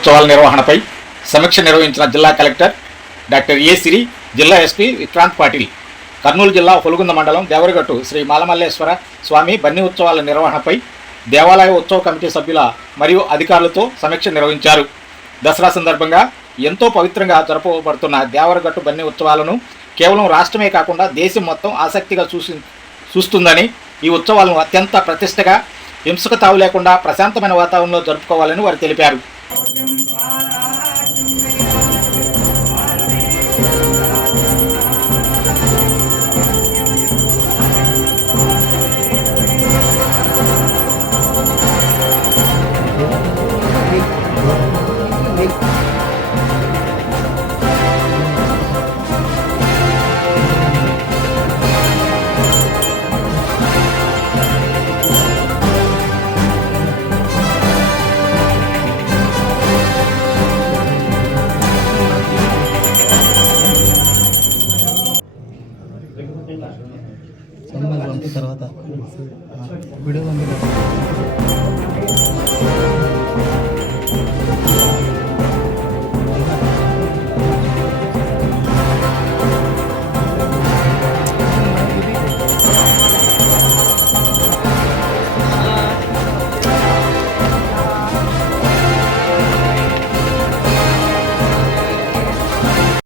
ఉత్సవాల నిర్వహణపై సమీక్ష నిర్వహించిన జిల్లా కలెక్టర్ డాక్టర్ ఏ సిరి, జిల్లా ఎస్పీ విక్రాంత్ పాటిల్ కర్నూలు జిల్లా హొలుగుంద మండలం దేవరగట్టు శ్రీ మాలమల్లేశ్వర స్వామి బన్నీ ఉత్సవాల నిర్వహణపై దేవాలయ ఉత్సవ కమిటీ సభ్యుల మరియు అధికారులతో సమీక్ష నిర్వహించారు. దసరా సందర్భంగా ఎంతో పవిత్రంగా జరపబడుతున్న దేవరగట్టు బన్నీ ఉత్సవాలను కేవలం రాష్ట్రమే కాకుండా దేశం మొత్తం ఆసక్తిగా చూస్తుందని, ఈ ఉత్సవాలను అత్యంత ప్రతిష్టగా, హింసకు తావు లేకుండా ప్రశాంతమైన వాతావరణంలో జరుపుకోవాలని వారు తెలిపారు. తర్వాత వీడియో